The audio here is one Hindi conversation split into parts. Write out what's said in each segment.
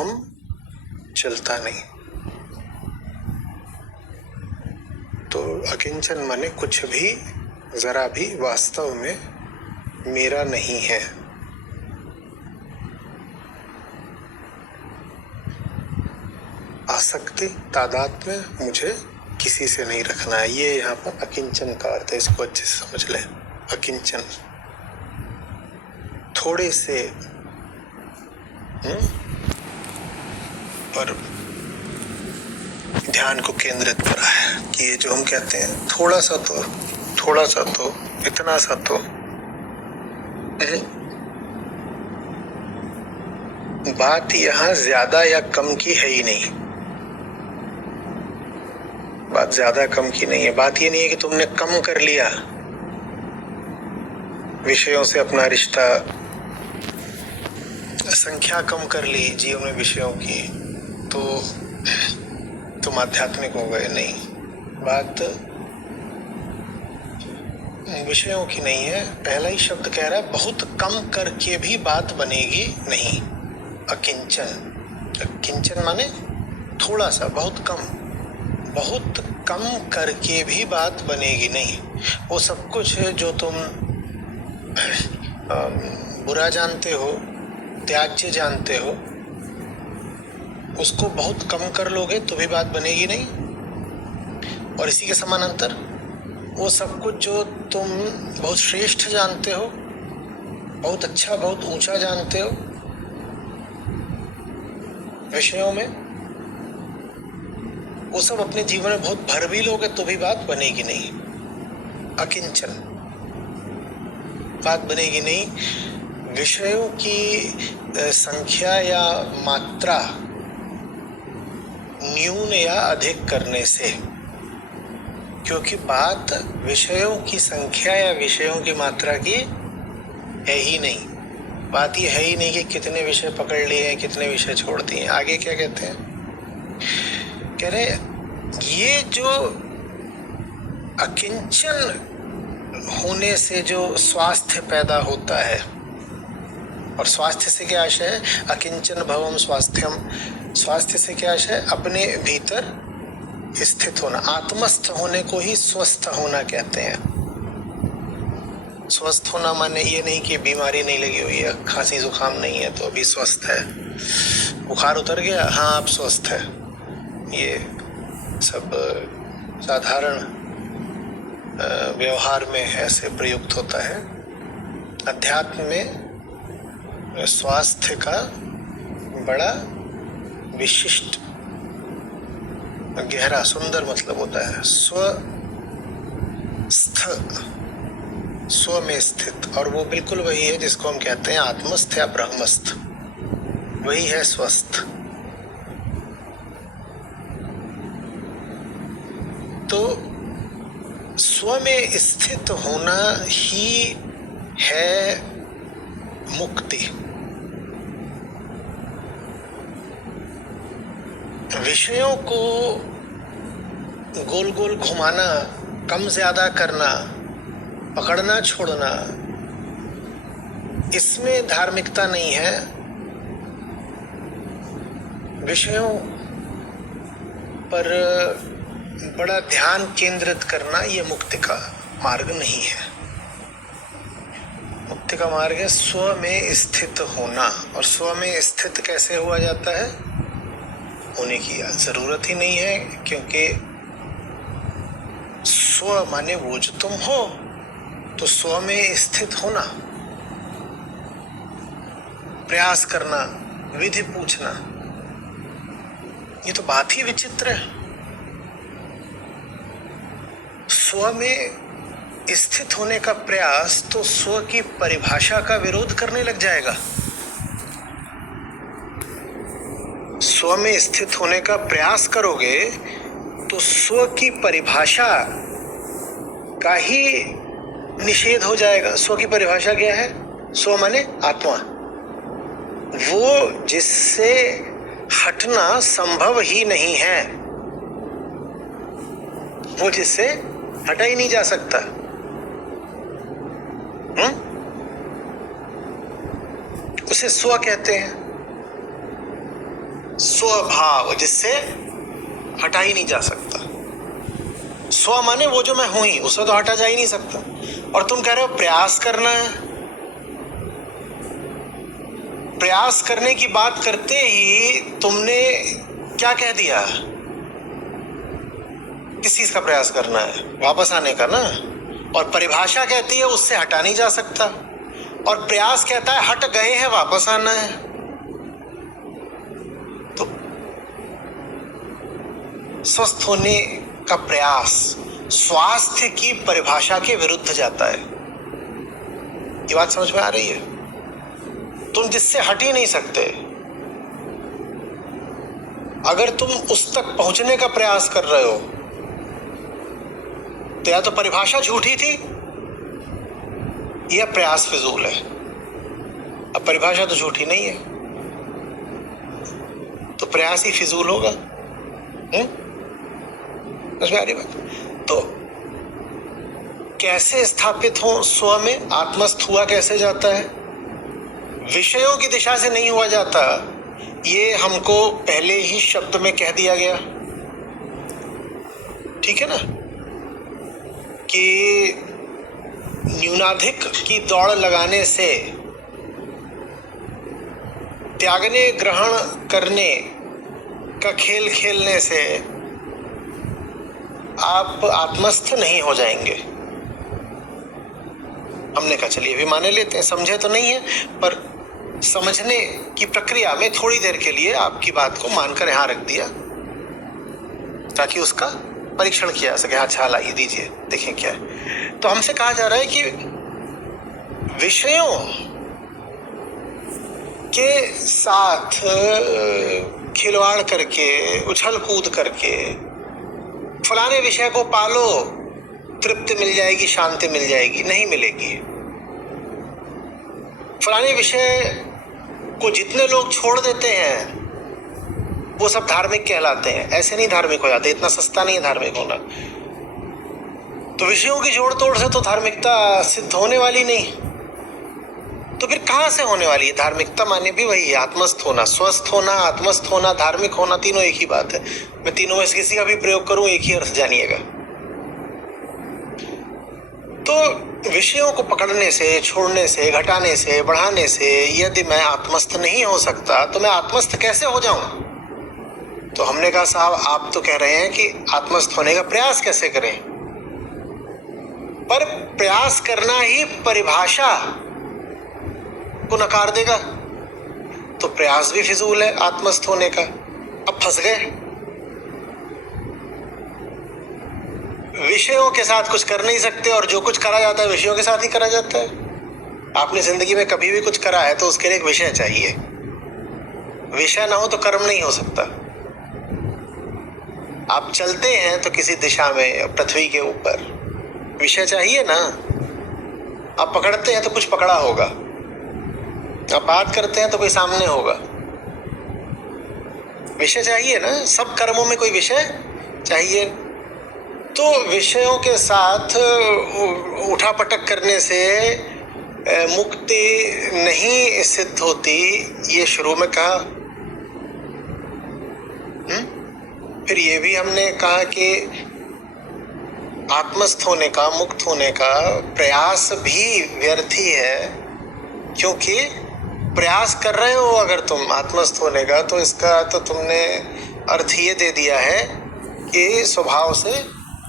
अहम चलता नहीं। तो अकिंचन माने कुछ भी, जरा भी वास्तव में मेरा नहीं है। आसक्ति, तादात्म्य मुझे किसी से नहीं रखना है। ये यहाँ पर अकिंचन का अर्थ है, इसको अच्छे से समझ लें। अकिंचन थोड़े से पर ध्यान को केंद्रित करा है कि ये जो हम कहते हैं थोड़ा सा तो, इतना सा तो, बात यहाँ ज्यादा या कम की है ही नहीं। बात ज्यादा कम की नहीं है। बात ये नहीं है कि तुमने कम कर लिया विषयों से अपना रिश्ता, संख्या कम कर ली जीवन में विषयों की, तो तुम आध्यात्मिक हो गए। नहीं, बात विषयों की नहीं है। पहला ही शब्द कह रहा है बहुत कम करके भी बात बनेगी नहीं। अकिंचन, अकिंचन माने थोड़ा सा, बहुत कम करके भी बात बनेगी नहीं। वो सब कुछ जो तुम बुरा जानते हो, त्याज्य जानते हो, उसको बहुत कम कर लोगे तो भी बात बनेगी नहीं। और इसी के समानांतर वो सब कुछ जो तुम बहुत श्रेष्ठ जानते हो, बहुत अच्छा, बहुत ऊंचा जानते हो विषयों में, वो सब अपने जीवन में बहुत भर भी लोगे तो भी बात बनेगी नहीं। अकिंचन, बात बनेगी नहीं। विषयों की संख्या या मात्रा न्यून या अधिक करने से, क्योंकि बात विषयों की संख्या या विषयों की मात्रा की है ही नहीं। बात ये है ही नहीं कि कितने विषय पकड़ लिए हैं, कितने विषय छोड़ दिए। आगे क्या कहते हैं, कह रहे ये जो अकिंचन होने से जो स्वास्थ्य पैदा होता है, और स्वास्थ्य से क्या आशय है, अकिंचन भवम स्वास्थ्यम। स्वास्थ्य से क्या आशय है, अपने भीतर स्थित होना, आत्मस्थ होने को ही स्वस्थ होना कहते हैं। स्वस्थ होना माने ये नहीं कि बीमारी नहीं लगी हुई है, खांसी जुकाम नहीं है तो अभी स्वस्थ है, बुखार उतर गया, हाँ आप स्वस्थ है। ये सब साधारण व्यवहार में ऐसे प्रयुक्त होता है। अध्यात्म में स्वास्थ्य का बड़ा विशिष्ट, गहरा, सुंदर मतलब होता है। स्वस्थ, स्व में स्थित, और वो बिल्कुल वही है जिसको हम कहते हैं आत्मस्थ या ब्रह्मस्थ, वही है स्वस्थ। तो स्व में स्थित होना ही है मुक्ति। विषयों को गोल गोल घुमाना, कम ज्यादा करना, पकड़ना छोड़ना, इसमें धार्मिकता नहीं है। विषयों पर बड़ा ध्यान केंद्रित करना ये मुक्ति का मार्ग नहीं है। मुक्ति का मार्ग है स्व में स्थित होना। और स्व में स्थित कैसे हुआ जाता है, होने की जरूरत ही नहीं है, क्योंकि स्व माने वो जो तुम हो, तो स्व में स्थित होना, प्रयास करना, विधि पूछना, ये तो बात ही विचित्र है। स्व में स्थित होने का प्रयास तो स्व की परिभाषा का विरोध करने लग जाएगा। स्व में स्थित होने का प्रयास करोगे तो स्व की परिभाषा का ही निषेध हो जाएगा। स्व की परिभाषा क्या है, स्व माने आत्मा, वो जिससे हटना संभव ही नहीं है, वो जिससे हटा ही नहीं जा सकता। उसे स्व कहते हैं। स्वभाव जिससे हटा ही नहीं जा सकता। स्व माने वो जो मैं हूं ही, उससे तो हटा जा ही नहीं सकता। और तुम कह रहे हो प्रयास करना है। प्रयास करने की बात करते ही तुमने क्या कह दिया? किस चीज का प्रयास करना है? वापस आने का ना। और परिभाषा कहती है उससे हटा नहीं जा सकता, और प्रयास कहता है हट गए हैं वापस आना है। तो स्वस्थ होने का प्रयास स्वास्थ्य की परिभाषा के विरुद्ध जाता है। ये बात समझ में आ रही है? तुम जिससे हट ही नहीं सकते, अगर तुम उस तक पहुंचने का प्रयास कर रहे हो तो या तो परिभाषा झूठी थी या प्रयास फिजूल है। अब परिभाषा तो झूठी नहीं है, तो प्रयास ही फिजूल होगा। समझ में आ रही बात? तो कैसे स्थापित हो स्व में? आत्मस्थ हुआ कैसे जाता है? विषयों की दिशा से नहीं हुआ जाता, ये हमको पहले ही शब्द में कह दिया गया। ठीक है ना, कि न्यूनाधिक की दौड़ लगाने से, त्यागने ग्रहण करने का खेल खेलने से आप आत्मस्थ नहीं हो जाएंगे। हमने कहा चलिए भी माने लेते हैं, समझे तो नहीं है, पर समझने की प्रक्रिया में थोड़ी देर के लिए आपकी बात को मानकर यहां रख दिया ताकि उसका परीक्षण किया जा सके। अच्छा लाइए दीजिए, देखें क्या है। तो हमसे कहा जा रहा है कि विषयों के साथ खिलवाड़ करके, उछल कूद करके, फलाने विषय को पालो तृप्ति मिल जाएगी, शांति मिल जाएगी, नहीं मिलेगी। फलाने विषय को जितने लोग छोड़ देते हैं वो सब धार्मिक कहलाते हैं। ऐसे नहीं धार्मिक हो जाते, इतना सस्ता नहीं है धार्मिक होना। तो विषयों की जोड़ तोड़ से तो धार्मिकता सिद्ध होने वाली नहीं, तो फिर कहां से होने वाली है धार्मिकता? माने भी वही है, आत्मस्थ होना। स्वस्थ होना, आत्मस्थ होना, धार्मिक होना, तीनों एक ही बात है। मैं तीनों में से किसी का भी प्रयोग करूं एक ही अर्थ जानिएगा। तो विषयों को पकड़ने से, छोड़ने से, घटाने से, बढ़ाने से यदि मैं आत्मस्थ नहीं हो सकता तो मैं आत्मस्थ कैसे हो जाऊं? तो हमने कहा साहब आप तो कह रहे हैं कि आत्मस्थ होने का प्रयास कैसे करें, पर प्रयास करना ही परिभाषा को नकार देगा, तो प्रयास भी फिजूल है आत्मस्थ होने का। अब फंस गए। विषयों के साथ कुछ कर नहीं सकते, और जो कुछ करा जाता है विषयों के साथ ही करा जाता है। आपने जिंदगी में कभी भी कुछ करा है तो उसके लिए एक विषय चाहिए। विषय ना हो तो कर्म नहीं हो सकता। आप चलते हैं तो किसी दिशा में पृथ्वी के ऊपर विषय चाहिए ना। आप पकड़ते हैं तो कुछ पकड़ा होगा, आप बात करते हैं तो कोई सामने होगा। विषय चाहिए ना, सब कर्मों में कोई विषय चाहिए। तो विषयों के साथ उठापटक करने से मुक्ति नहीं सिद्ध होती, ये शुरू में कहा। फिर ये भी हमने कहा कि आत्मस्थ होने का, मुक्त होने का प्रयास भी व्यर्थ ही है, क्योंकि प्रयास कर रहे हो अगर तुम आत्मस्थ होने का, तो इसका तो तुमने अर्थ ये दे दिया है कि स्वभाव से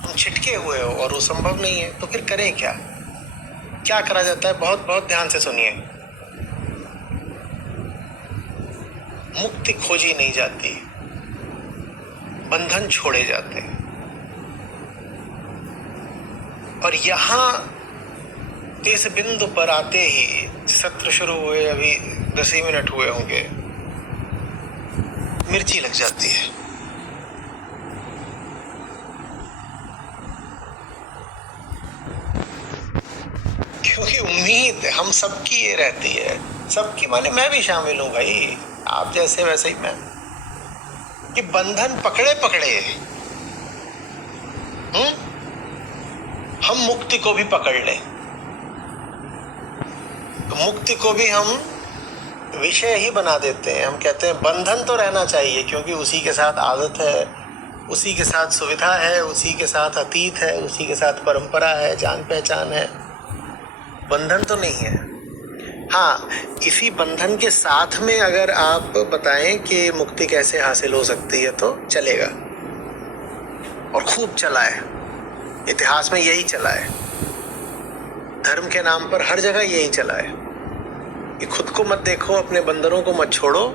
तुम छिटके हुए हो और वो संभव नहीं है। तो फिर करें क्या? क्या करा जाता है? बहुत बहुत ध्यान से सुनिए। मुक्ति खोजी नहीं जाती, बंधन छोड़े जाते हैं। और यहां इस बिंदु पर आते ही, सत्र शुरू हुए अभी 10 ही मिनट हुए होंगे, मिर्ची लग जाती है। क्योंकि उम्मीद हम सबकी ये रहती है, सबकी माने मैं भी शामिल हूं भाई, आप जैसे वैसे ही मैं, कि बंधन पकड़े पकड़े हम मुक्ति को भी पकड़ लें, तो मुक्ति को भी हम विषय ही बना देते हैं। हम कहते हैं बंधन तो रहना चाहिए क्योंकि उसी के साथ आदत है, उसी के साथ सुविधा है, उसी के साथ अतीत है, उसी के साथ परंपरा है, जान पहचान है। बंधन तो नहीं है। हाँ, इसी बंधन के साथ में अगर आप बताएं कि मुक्ति कैसे हासिल हो सकती है तो चलेगा, और खूब चला है। इतिहास में यही चला है, धर्म के नाम पर हर जगह यही चला है कि खुद को मत देखो, अपने बंधनों को मत छोड़ो,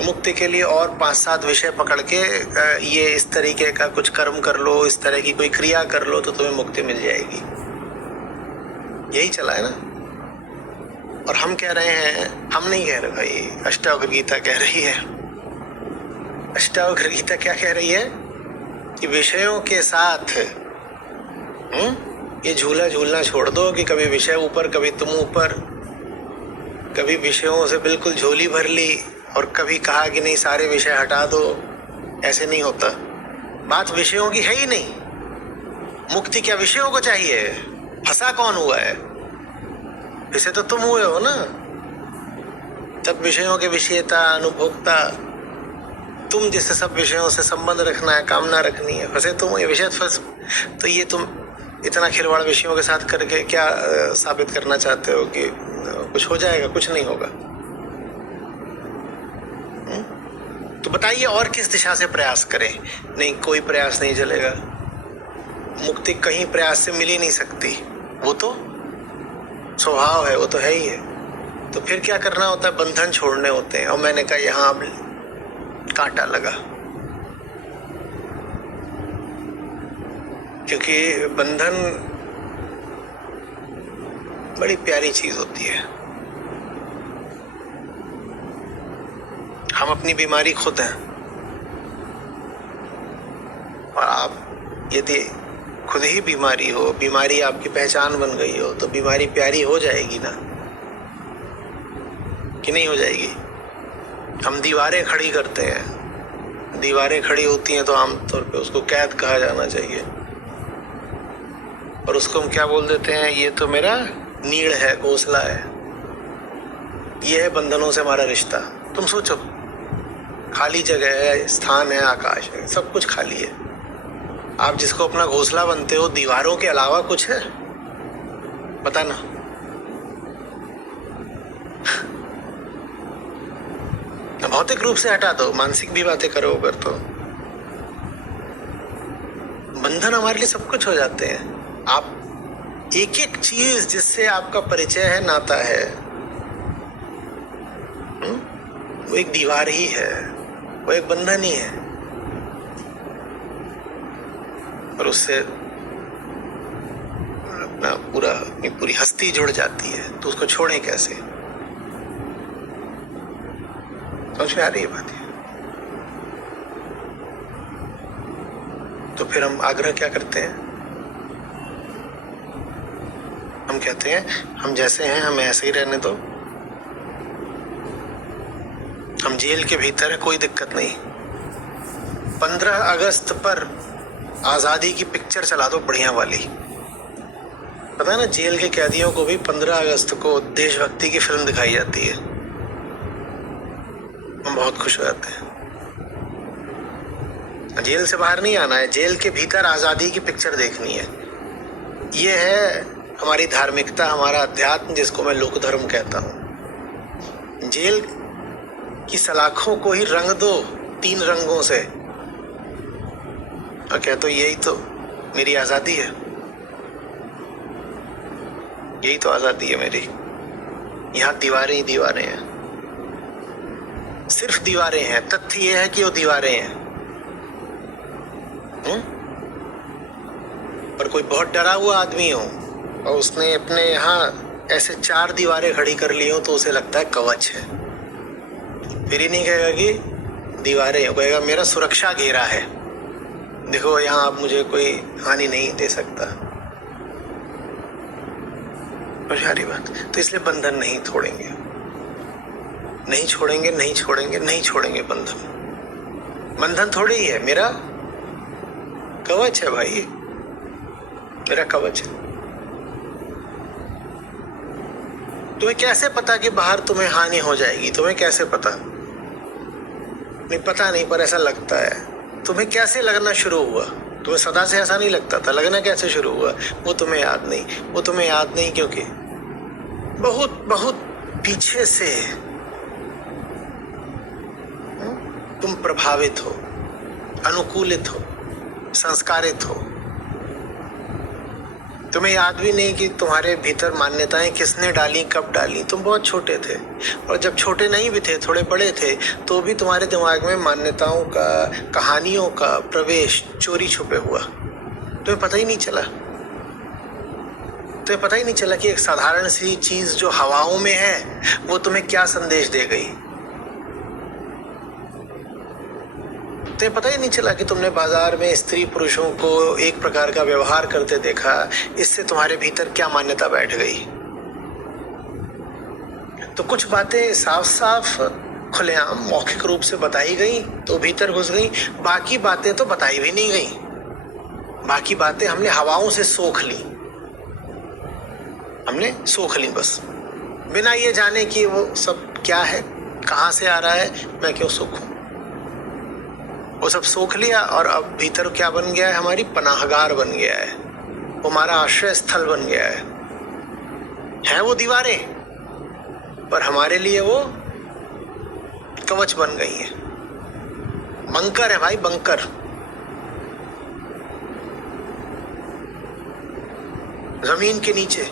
मुक्ति के लिए और 5-7 विषय पकड़ के ये इस तरीके का कुछ कर्म कर लो, इस तरह की कोई क्रिया कर लो तो तुम्हें मुक्ति मिल जाएगी। यही चला है ना। और हम कह रहे हैं, हम नहीं कह रहे भाई, अष्टावक्र गीता कह रही है। अष्टावक्र गीता क्या कह रही है कि विषयों के साथ ये झूला झूलना छोड़ दो कि कभी विषय ऊपर, कभी तुम ऊपर, कभी विषयों से बिल्कुल झोली भर ली और कभी कहा कि नहीं सारे विषय हटा दो। ऐसे नहीं होता। बात विषयों की है ही नहीं। मुक्ति क्या विषयों को चाहिए? फंसा कौन हुआ है? इसे तो तुम हुए हो ना। तब विषयों के विषयता, अनुभोक्ता तुम, जिससे सब विषयों से संबंध रखना है, कामना रखनी है, फंसे तुम। ये विषय फंस, तो ये तुम इतना खिलवाड़ विषयों के साथ करके क्या साबित करना चाहते हो कि कुछ हो जाएगा? कुछ नहीं होगा। तो बताइए और किस दिशा से प्रयास करें? नहीं, कोई प्रयास नहीं चलेगा। मुक्ति कहीं प्रयास से मिल ही नहीं सकती, वो तो स्वभाव है, वो तो है ही है। तो फिर क्या करना होता है? बंधन छोड़ने होते हैं। और मैंने कहा यहाँ अब कांटा लगा, क्योंकि बंधन बड़ी प्यारी चीज होती है। हम अपनी बीमारी खुद हैं, और आप यदि खुद ही बीमारी हो, बीमारी आपकी पहचान बन गई हो, तो बीमारी प्यारी हो जाएगी ना, कि नहीं हो जाएगी? हम दीवारें खड़ी करते हैं, दीवारें खड़ी होती हैं तो आमतौर पे उसको कैद कहा जाना चाहिए, और उसको हम क्या बोल देते हैं? ये तो मेरा नीड़ है, घोंसला है। ये है बंधनों से हमारा रिश्ता। तुम सोचो, खाली जगह है, स्थान है, आकाश है, सब कुछ खाली है। आप जिसको अपना घोंसला बनते हो, दीवारों के अलावा कुछ है? बताना। भौतिक रूप से हटा दो, मानसिक भी बातें करो अगर, तो बंधन हमारे लिए सब कुछ हो जाते हैं। आप एक एक चीज जिससे आपका परिचय है, नाता है, वो एक दीवार ही है, वो एक बंधन ही है, और उससे अपना पूरी हस्ती जुड़ जाती है। तो उसको छोड़ें कैसे? समझ में आ रही है बात? तो फिर हम आग्रह क्या करते हैं? हम कहते हैं हम जैसे हैं हमें ऐसे ही रहने दो। हम जेल के भीतर है, कोई दिक्कत नहीं। 15 अगस्त पर आजादी की पिक्चर चला दो, बढ़िया वाली। पता है ना, जेल के कैदियों को भी 15 अगस्त को देशभक्ति की फिल्म दिखाई जाती है। हम बहुत खुश हो जाते हैं। जेल से बाहर नहीं आना है, जेल के भीतर आजादी की पिक्चर देखनी है। ये है हमारी धार्मिकता, हमारा अध्यात्म, जिसको मैं लोक धर्म कहता हूं। जेल की सलाखों को ही रंग दो 3 रंगों से, और कहते तो यही तो मेरी आजादी है, यही तो आजादी है मेरी। यहाँ दीवारें ही दीवारें हैं, सिर्फ दीवारें हैं। तथ्य यह है कि वो दीवारें हैं। पर कोई बहुत डरा हुआ आदमी हो और उसने अपने यहाँ ऐसे 4 दीवारें खड़ी कर ली हो, तो उसे लगता है कवच है। फिर ही नहीं कहेगा कि दीवारें, कहेगा मेरा सुरक्षा घेरा है, देखो यहाँ अब मुझे कोई हानि नहीं दे सकता। सारी बात। तो इसलिए बंधन नहीं छोड़ेंगे, नहीं छोड़ेंगे, नहीं छोड़ेंगे, नहीं छोड़ेंगे बंधन। बंधन थोड़ी ही है, मेरा कवच है भाई, मेरा कवच है। तुम्हें कैसे पता कि बाहर तुम्हें हानि हो जाएगी? तुम्हें कैसे पता? नहीं पता नहीं, पर ऐसा लगता है। तुम्हें कैसे लगना शुरू हुआ? तुम्हें सदा से ऐसा नहीं लगता था, लगना कैसे शुरू हुआ? वो तुम्हें याद नहीं। वो तुम्हें याद नहीं क्योंकि बहुत बहुत पीछे से तुम प्रभावित हो, अनुकूलित हो, संस्कारित हो। तुम्हें याद भी नहीं कि तुम्हारे भीतर मान्यताएं किसने डाली, कब डाली। तुम बहुत छोटे थे, और जब छोटे नहीं भी थे, थोड़े बड़े थे, तो भी तुम्हारे दिमाग में मान्यताओं का, कहानियों का प्रवेश चोरी छुपे हुआ। तुम्हें पता ही नहीं चला। तुम्हें पता ही नहीं चला कि एक साधारण सी चीज जो हवाओं में है वो तुम्हें क्या संदेश दे गई। तुम्हें पता ही नहीं चला कि तुमने बाजार में स्त्री पुरुषों को एक प्रकार का व्यवहार करते देखा, इससे तुम्हारे भीतर क्या मान्यता बैठ गई। तो कुछ बातें साफ साफ खुलेआम मौखिक रूप से बताई गई तो भीतर घुस गई, बाकी बातें तो बताई भी नहीं गई। बाकी बातें हमने हवाओं से सोख ली, हमने सोख ली बस, बिना ये जाने कि वो सब क्या है, कहां से आ रहा है, मैं क्यों सोखूं। वो सब सोख लिया, और अब भीतर क्या बन गया है? हमारी पनाहगार बन गया है, वो हमारा आश्रय स्थल बन गया है वो दीवारें, पर हमारे लिए वो कवच बन गई है। बंकर है भाई, बंकर। जमीन के नीचे,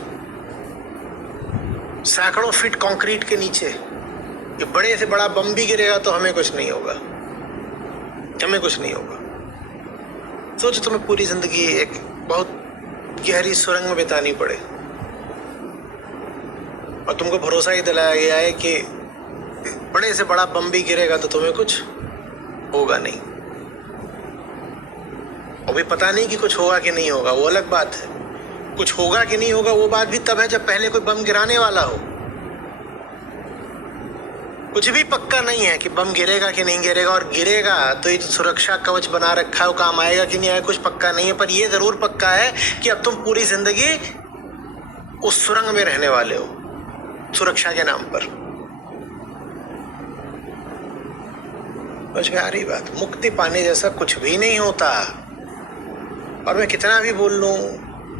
सैकड़ों फीट कंक्रीट के नीचे, ये बड़े से बड़ा बम भी गिरेगा तो हमें कुछ नहीं होगा, हमें कुछ नहीं होगा। सोचो तुम्हें पूरी जिंदगी एक बहुत गहरी सुरंग में बितानी पड़े, और तुमको भरोसा ही दिलाया गया है कि बड़े से बड़ा बम भी गिरेगा तो तुम्हें कुछ होगा नहीं। अभी पता नहीं कि कुछ होगा कि नहीं होगा, वो अलग बात है। कुछ होगा कि नहीं होगा वो बात भी तब है जब पहले कोई बम गिराने वाला हो। कुछ भी पक्का नहीं है कि बम गिरेगा कि नहीं गिरेगा, और गिरेगा तो ये जो सुरक्षा कवच बना रखा है वो काम आएगा कि नहीं आएगा, कुछ पक्का नहीं है। पर ये जरूर पक्का है कि अब तुम पूरी जिंदगी उस सुरंग में रहने वाले हो, सुरक्षा के नाम पर। समझ में आ रही बात? मुक्ति पाने जैसा कुछ भी नहीं होता। और मैं कितना भी बोल लूं,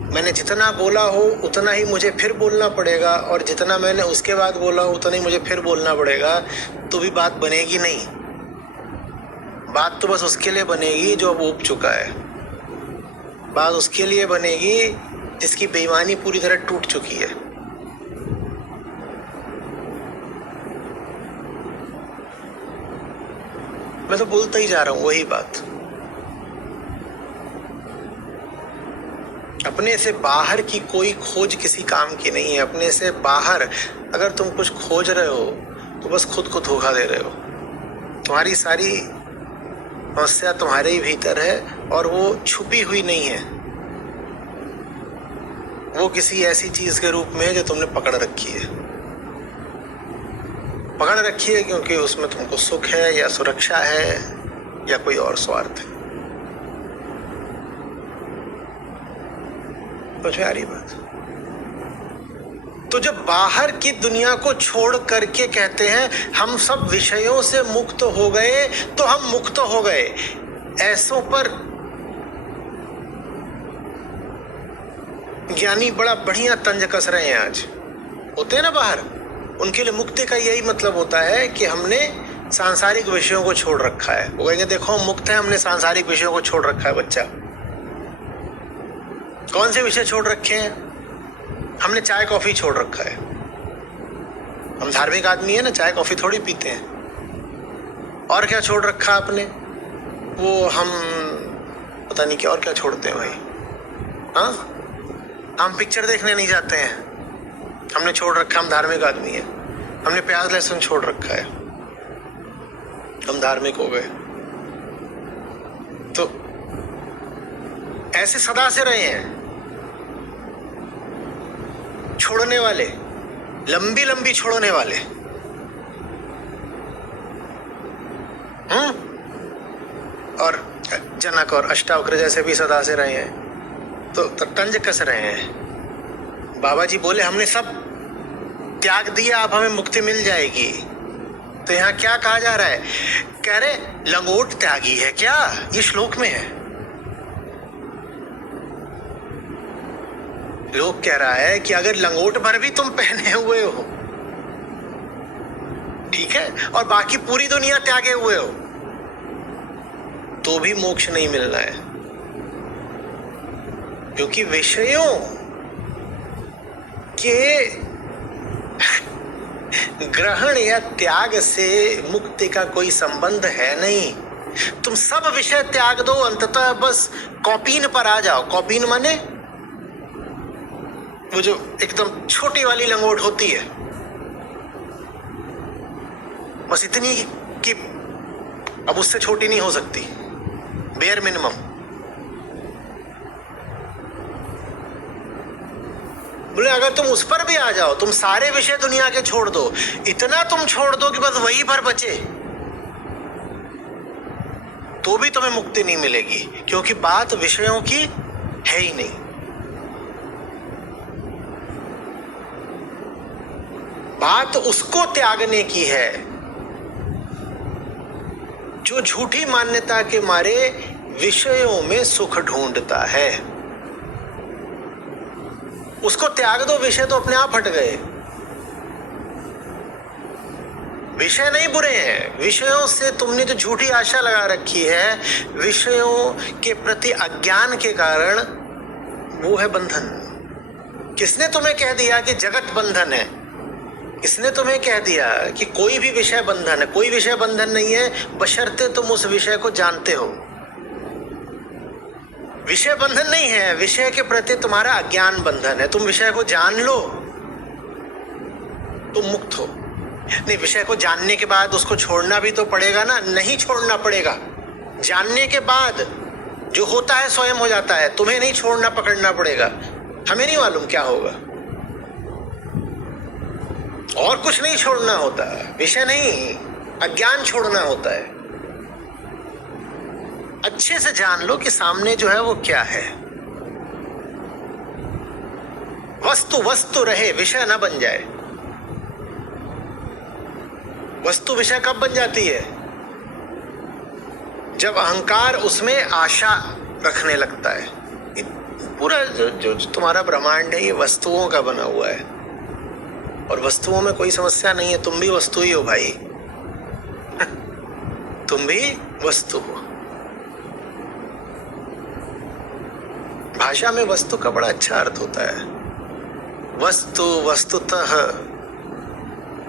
मैंने जितना बोला हो उतना ही मुझे फिर बोलना पड़ेगा, और जितना मैंने उसके बाद बोला हो उतना ही मुझे फिर बोलना पड़ेगा, तो भी बात बनेगी नहीं। बात तो बस उसके लिए बनेगी जो अब ऊब चुका है। बात उसके लिए बनेगी जिसकी बेईमानी पूरी तरह टूट चुकी है। मैं तो बोलता ही जा रहा हूं वही बात। अपने से बाहर की कोई खोज किसी काम की नहीं है। अपने से बाहर अगर तुम कुछ खोज रहे हो तो बस खुद को धोखा दे रहे हो। तुम्हारी सारी समस्या तुम्हारे ही भीतर है, और वो छुपी हुई नहीं है। वो किसी ऐसी चीज के रूप में है जो तुमने पकड़ रखी है। पकड़ रखी है क्योंकि उसमें तुमको सुख है, या सुरक्षा है, या कोई और स्वार्थ है। समझ में आ रही बात? तो जब बाहर की दुनिया को छोड़ करके कहते हैं हम सब विषयों से मुक्त हो गए, तो हम मुक्त हो गए। ऐसों पर ज्ञानी बड़ा बढ़िया तंज कस रहे हैं आज। होते हैं ना बाहर, उनके लिए मुक्ति का यही मतलब होता है कि हमने सांसारिक विषयों को छोड़ रखा है। वो कहेंगे देखो हम मुक्त हैं, हमने सांसारिक विषयों को छोड़ रखा है। बच्चा, कौन से विषय छोड़ रखे हैं? हमने चाय कॉफी छोड़ रखा है। हम धार्मिक आदमी है ना, चाय कॉफी थोड़ी पीते हैं। और क्या छोड़ रखा आपने? वो हम पता नहीं क्या और क्या छोड़ते हैं भाई। हाँ, हम पिक्चर देखने नहीं जाते हैं, हमने छोड़ रखा। हम धार्मिक आदमी है। हमने प्याज लहसुन छोड़ रखा है, हम धार्मिक हो गए। तो ऐसे सदा से रहे हैं छोड़ने वाले, लंबी लंबी छोड़ने वाले। और जनक और अष्टावक्र जैसे भी सदा से रहे हैं। तो तंज कस रहे हैं। बाबा जी बोले हमने सब त्याग दिया अब हमें मुक्ति मिल जाएगी। तो यहाँ क्या कहा जा रहा है? कह रहे लंगोट त्यागी है क्या? ये श्लोक में है। लोग कह रहा है कि अगर लंगोट भर भी तुम पहने हुए हो, ठीक है, और बाकी पूरी दुनिया त्यागे हुए हो, तो भी मोक्ष नहीं मिलना है। क्योंकि विषयों के ग्रहण या त्याग से मुक्ति का कोई संबंध है नहीं। तुम सब विषय त्याग दो, अंततः बस कॉपीन पर आ जाओ। कॉपीन माने वो जो एकदम छोटी वाली लंगोट होती है, बस इतनी कि अब उससे छोटी नहीं हो सकती, बेयर मिनिमम। बोले अगर तुम उस पर भी आ जाओ, तुम सारे विषय दुनिया के छोड़ दो, इतना तुम छोड़ दो कि बस वही पर बचे, तो भी तुम्हें मुक्ति नहीं मिलेगी। क्योंकि बात विषयों की है ही नहीं। बात उसको त्यागने की है जो झूठी मान्यता के मारे विषयों में सुख ढूंढता है। उसको त्याग दो, विषय तो अपने आप हट गए। विषय नहीं बुरे हैं, विषयों से तुमने जो झूठी आशा लगा रखी है, विषयों के प्रति अज्ञान के कारण, वो है बंधन। किसने तुम्हें कह दिया कि जगत बंधन है? किसने तुम्हें कह दिया कि कोई भी विषय बंधन है? कोई विषय बंधन नहीं है, बशर्ते तुम उस विषय को जानते हो। विषय बंधन नहीं है, विषय के प्रति तुम्हारा अज्ञान बंधन है। तुम विषय को जान लो, तुम मुक्त हो। नहीं, विषय को जानने के बाद उसको छोड़ना भी तो पड़ेगा ना। नहीं छोड़ना पड़ेगा। जानने के बाद जो होता है स्वयं हो जाता है। तुम्हें नहीं छोड़ना, पकड़ना पड़ेगा। हमें नहीं मालूम क्या होगा, और कुछ नहीं छोड़ना होता। विषय नहीं, अज्ञान छोड़ना होता है। अच्छे से जान लो कि सामने जो है वो क्या है। वस्तु वस्तु रहे, विषय ना बन जाए। वस्तु विषय कब बन जाती है? जब अहंकार उसमें आशा रखने लगता है। पूरा जो तुम्हारा ब्रह्मांड है, ये वस्तुओं का बना हुआ है, और वस्तुओं में कोई समस्या नहीं है। तुम भी वस्तु ही हो भाई। तुम भी वस्तु हो। भाषा में वस्तु का बड़ा अच्छा अर्थ होता है। वस्तु, वस्तुतः,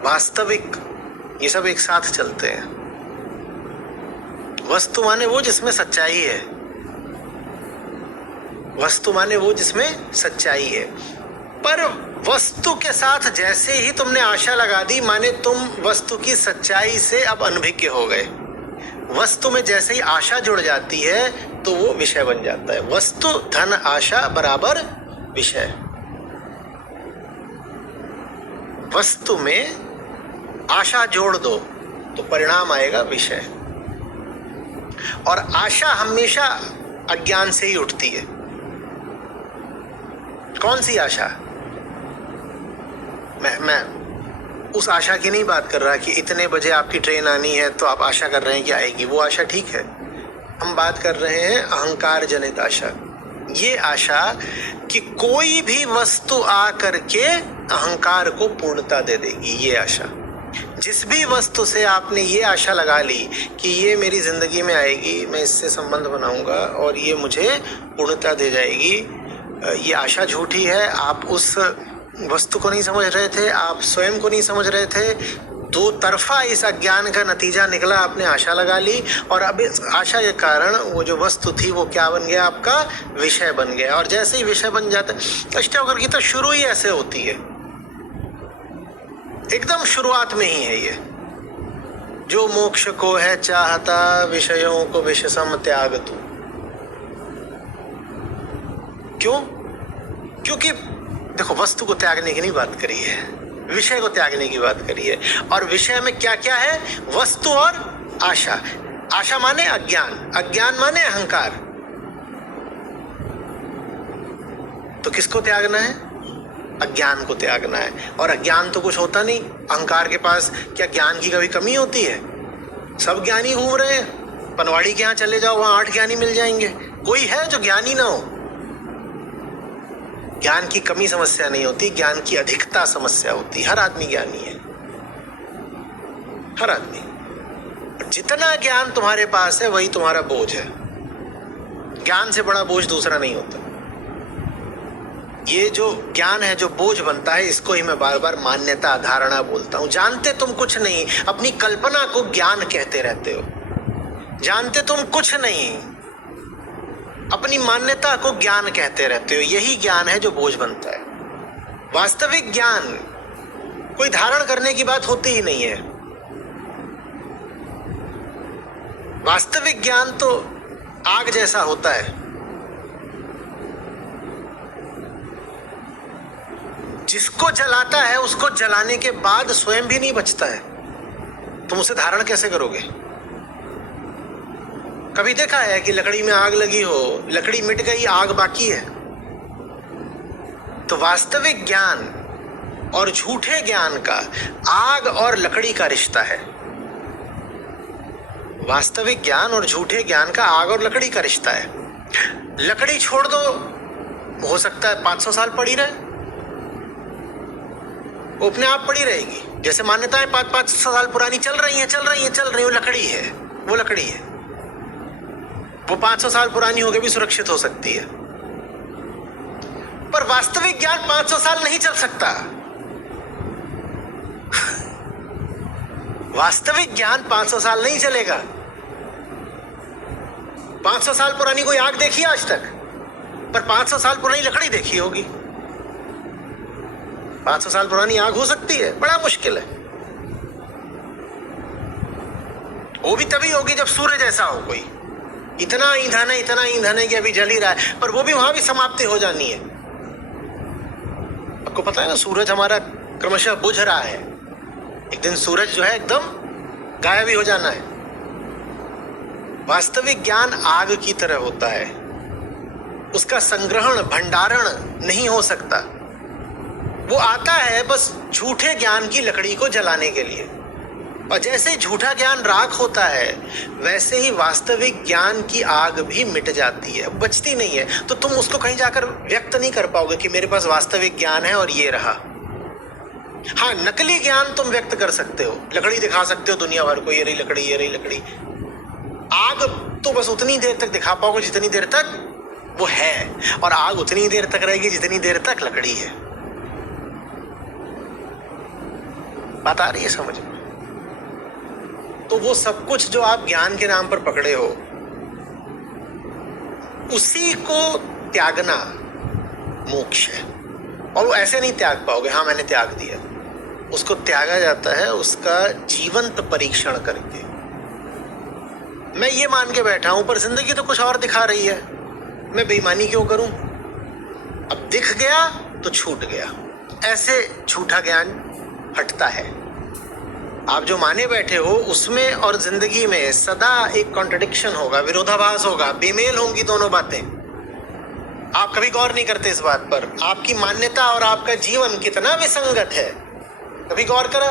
वास्तविक, ये सब एक साथ चलते हैं। वस्तु माने वो जिसमें सच्चाई है। वस्तु माने वो जिसमें सच्चाई है। पर वस्तु के साथ जैसे ही तुमने आशा लगा दी, माने तुम वस्तु की सच्चाई से अब अनभिज्ञ हो गए। वस्तु में जैसे ही आशा जुड़ जाती है तो वो विषय बन जाता है। वस्तु धन आशा बराबर विषय। वस्तु में आशा जोड़ दो तो परिणाम आएगा विषय। और आशा हमेशा अज्ञान से ही उठती है। कौन सी आशा? मैं उस आशा की नहीं बात कर रहा कि इतने बजे आपकी ट्रेन आनी है तो आप आशा कर रहे हैं कि आएगी। वो आशा ठीक है। हम बात कर रहे हैं अहंकार जनित आशा। ये आशा कि कोई भी वस्तु आ करके अहंकार को पूर्णता दे देगी। ये आशा, जिस भी वस्तु से आपने ये आशा लगा ली कि ये मेरी जिंदगी में आएगी, मैं इससे संबंध बनाऊंगा और ये मुझे पूर्णता दे जाएगी, ये आशा झूठी है। आप उस वस्तु को नहीं समझ रहे थे, आप स्वयं को नहीं समझ रहे थे। दो तरफा इस अज्ञान का नतीजा निकला। आपने आशा लगा ली और अब इस आशा के कारण वो जो वस्तु थी वो क्या बन गया? आपका विषय बन गया। और जैसे ही विषय बन जाता है, अष्टावक्र गीता शुरू ही ऐसे होती है, एकदम शुरुआत में ही है ये। जो मोक्ष को है चाहता, विषयों को विषसम त्याग तू। क्यों? क्योंकि देखो, वस्तु को त्यागने की नहीं बात करी है, विषय को त्यागने की बात करी है। और विषय में क्या क्या है? वस्तु और आशा। आशा माने अज्ञान, अज्ञान माने अहंकार। तो किसको त्यागना है? अज्ञान को त्यागना है। और अज्ञान तो कुछ होता नहीं, अहंकार के पास क्या ज्ञान की कभी कमी होती है? सब ज्ञानी घूम रहे हैं। पनवाड़ी के यहाँ चले जाओ, वहां 8 ज्ञानी मिल जाएंगे। कोई है जो ज्ञानी ना हो? ज्ञान की कमी समस्या नहीं होती, ज्ञान की अधिकता समस्या होती। हर आदमी ज्ञानी है, हर आदमी। जितना ज्ञान तुम्हारे पास है वही तुम्हारा बोझ है। ज्ञान से बड़ा बोझ दूसरा नहीं होता। ये जो ज्ञान है, जो बोझ बनता है, इसको ही मैं बार बार मान्यता, धारणा बोलता हूं। जानते तुम कुछ नहीं, अपनी कल्पना को ज्ञान कहते रहते हो। जानते तुम कुछ नहीं, अपनी मान्यता को ज्ञान कहते रहते हो। यही ज्ञान है जो बोझ बनता है। वास्तविक ज्ञान कोई धारण करने की बात होती ही नहीं है। वास्तविक ज्ञान तो आग जैसा होता है, जिसको जलाता है उसको जलाने के बाद स्वयं भी नहीं बचता है। तुम उसे धारण कैसे करोगे? कभी देखा है कि लकड़ी में आग लगी हो, लकड़ी मिट गई, आग बाकी है? तो वास्तविक ज्ञान और झूठे ज्ञान का आग और लकड़ी का रिश्ता है। वास्तविक ज्ञान और झूठे ज्ञान का आग और लकड़ी का रिश्ता है। लकड़ी छोड़ दो, हो सकता है 500 साल पड़ी रहे, वो अपने आप पड़ी रहेगी। जैसे मान्यताएं 500 साल पुरानी चल रही हैं, वो लकड़ी है, वो लकड़ी है। वो 500 साल पुरानी होकर भी सुरक्षित हो सकती है। पर वास्तविक ज्ञान 500 साल नहीं चल सकता। वास्तविक ज्ञान 500 साल नहीं चलेगा। 500 साल पुरानी कोई आग देखी आज तक? पर 500 साल पुरानी लकड़ी देखी होगी। 500 साल पुरानी आग हो सकती है? बड़ा मुश्किल है। वो भी तभी होगी जब सूर्य जैसा हो कोई। इतना ईंधन है कि अभी जल ही रहा है, पर वो भी वहां भी समाप्ति हो जानी है। आपको पता है ना, सूरज हमारा क्रमशः बुझ रहा है। एक दिन सूरज जो है एकदम गायब ही हो जाना है। वास्तविक ज्ञान आग की तरह होता है। उसका संग्रहण, भंडारण नहीं हो सकता। वो आता है बस झूठे ज्ञान की लकड़ी को जलाने के लिए। और जैसे झूठा ज्ञान राख होता है, वैसे ही वास्तविक ज्ञान की आग भी मिट जाती है, बचती नहीं है। तो तुम उसको कहीं जाकर व्यक्त नहीं कर पाओगे कि मेरे पास वास्तविक ज्ञान है और ये रहा। हाँ, नकली ज्ञान तुम व्यक्त कर सकते हो, लकड़ी दिखा सकते हो दुनिया भर को, ये रही लकड़ी, ये रही लकड़ी। आग तो बस उतनी देर तक दिखा पाओगे जितनी देर तक वो है, और आग उतनी देर तक रहेगी जितनी देर तक लकड़ी है। बात आ रही है समझ में? तो वो सब कुछ जो आप ज्ञान के नाम पर पकड़े हो, उसी को त्यागना मोक्ष है। और वो ऐसे नहीं त्याग पाओगे, हाँ मैंने त्याग दिया। उसको त्यागा जाता है उसका जीवंत परीक्षण करके। मैं ये मान के बैठा हूं पर जिंदगी तो कुछ और दिखा रही है, मैं बेईमानी क्यों करूं? अब दिख गया तो छूट गया। ऐसे झूठा ज्ञान हटता है। आप जो माने बैठे हो उसमें और जिंदगी में सदा एक कॉन्ट्रडिक्शन होगा, विरोधाभास होगा, बेमेल होंगी दोनों बातें। आप कभी गौर नहीं करते इस बात पर, आपकी मान्यता और आपका जीवन कितना विसंगत है। कभी गौर करा?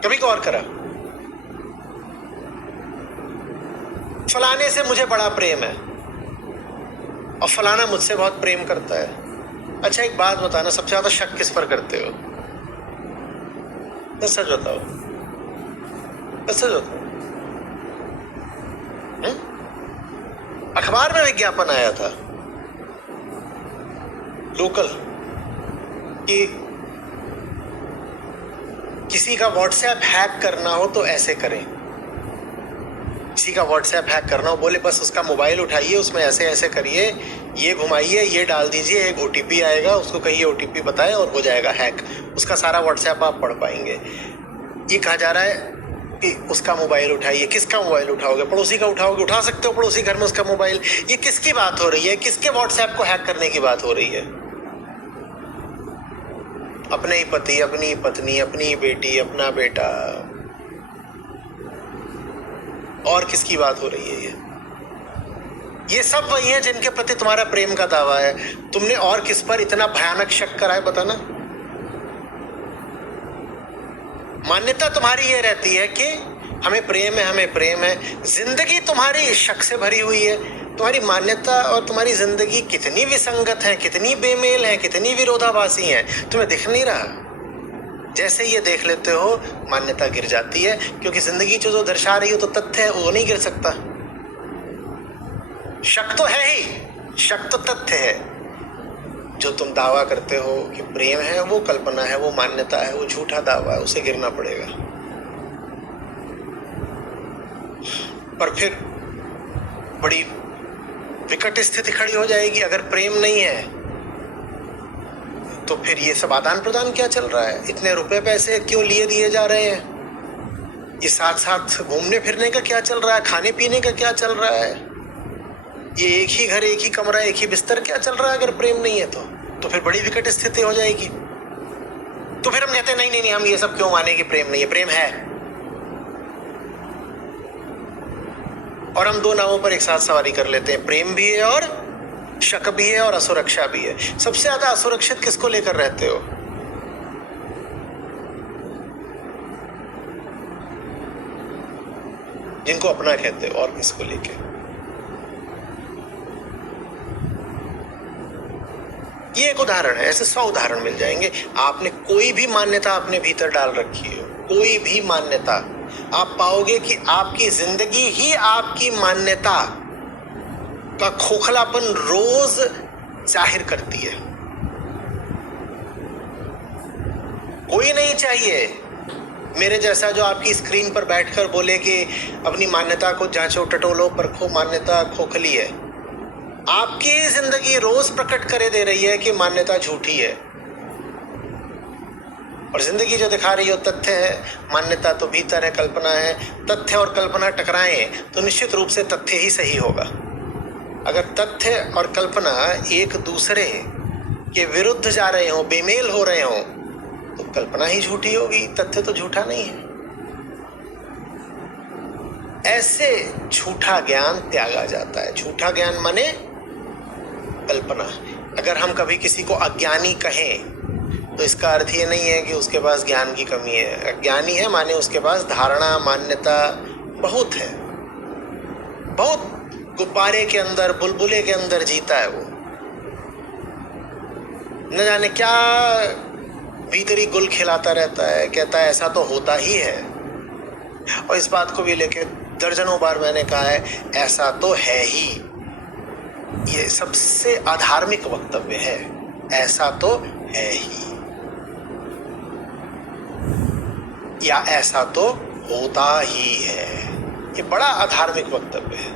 कभी गौर करा? फलाने से मुझे बड़ा प्रेम है और फलाना मुझसे बहुत प्रेम करता है। अच्छा एक बात बताना, सबसे ज्यादा शक किस पर करते हो? सच बताओ, सच बताओ। अखबार में विज्ञापन आया था लोकल कि किसी का व्हाट्सएप हैक करना हो तो ऐसे करें। किसी का व्हाट्सएप हैक करना हो, बोले बस उसका मोबाइल उठाइए, उसमें ऐसे ऐसे करिए, ये घुमाइए, ये डाल दीजिए, एक ओटीपी आएगा, उसको कहिए ओटीपी बताए और हो जाएगा हैक। उसका सारा व्हाट्सएप आप पढ़ पाएंगे। ये कहा जा रहा है कि उसका मोबाइल उठाइए। किसका मोबाइल उठाओगे? पड़ोसी का उठाओगे? उठा सकते हो पड़ोसी घर में उसका मोबाइल। ये किसकी बात हो रही है? किसके व्हाट्सएप को हैक करने की बात हो रही है? अपने ही पति, अपनी ही पत्नी, अपनी ही बेटी, अपना बेटा, और किसकी बात हो रही है? ये ये सब वही हैं जिनके प्रति तुम्हारा प्रेम का दावा है। तुमने और किस पर इतना भयानक शक करा है बताना? मान्यता तुम्हारी ये रहती है कि हमें प्रेम है, हमें प्रेम है। जिंदगी तुम्हारी शक से भरी हुई है। तुम्हारी मान्यता और तुम्हारी जिंदगी कितनी विसंगत है, कितनी बेमेल है, कितनी विरोधाभासी है, तुम्हें दिख नहीं रहा। जैसे ये देख लेते हो मान्यता गिर जाती है, क्योंकि जिंदगी जो दर्शा रही हो तो तथ्य है, वो नहीं गिर सकता। शक तो है ही, शक तो तथ्य है। जो तुम दावा करते हो कि प्रेम है वो कल्पना है, वो मान्यता है, वो झूठा दावा है, उसे गिरना पड़ेगा। पर फिर बड़ी विकट स्थिति खड़ी हो जाएगी। अगर प्रेम नहीं है तो फिर ये सब आदान प्रदान क्या चल रहा है? इतने रुपए पैसे क्यों लिए दिए जा रहे हैं? ये साथ साथ घूमने फिरने का क्या चल रहा है? खाने पीने का क्या चल रहा है? ये एक ही घर, एक ही कमरा, एक ही बिस्तर क्या चल रहा है? अगर प्रेम नहीं है तो फिर बड़ी विकट स्थिति हो जाएगी। तो फिर हम कहते हैं नहीं नहीं नहीं, हम ये सब क्यों माने कि प्रेम नहीं है? प्रेम है। और हम दो नावों पर एक साथ सवारी कर लेते हैं। प्रेम भी है और शक भी है और असुरक्षा भी है। सबसे ज्यादा असुरक्षित किसको लेकर रहते हो? जिनको अपना कहते हो। और किसको लेके? ये एक उदाहरण है, ऐसे 100 उदाहरण मिल जाएंगे। आपने कोई भी मान्यता अपने भीतर डाल रखी हो, कोई भी मान्यता, आप पाओगे कि आपकी जिंदगी ही आपकी मान्यता का खोखलापन रोज जाहिर करती है। कोई नहीं चाहिए मेरे जैसा जो आपकी स्क्रीन पर बैठकर बोले कि अपनी मान्यता को जांचो, टटोलो, परखो, मान्यता खोखली है। आपकी जिंदगी रोज प्रकट करे दे रही है कि मान्यता झूठी है, और जिंदगी जो दिखा रही हो तथ्य है। मान्यता तो भीतर है, कल्पना है। तथ्य और कल्पना टकराएं तो निश्चित रूप से तथ्य ही सही होगा। अगर तथ्य और कल्पना एक दूसरे के विरुद्ध जा रहे हो, बेमेल हो रहे हो, तो कल्पना ही झूठी होगी, तथ्य तो झूठा नहीं है। ऐसे झूठा ज्ञान त्यागा जाता है। झूठा ज्ञान माने कल्पना। अगर हम कभी किसी को अज्ञानी कहें तो इसका अर्थ ये नहीं है कि उसके पास ज्ञान की कमी है। अज्ञानी है माने उसके पास धारणा, मान्यता बहुत है, बहुत गुब्बारे के अंदर, बुलबुले के अंदर जीता है वो। न जाने क्या भीतरी गुल खिलाता रहता है, कहता है ऐसा तो होता ही है। और इस बात को भी लेके दर्जनों बार मैंने कहा है, ऐसा तो है ही। ये सबसे अधार्मिक वक्तव्य है, ऐसा तो है ही, या ऐसा तो होता ही है। ये बड़ा अधार्मिक वक्तव्य है।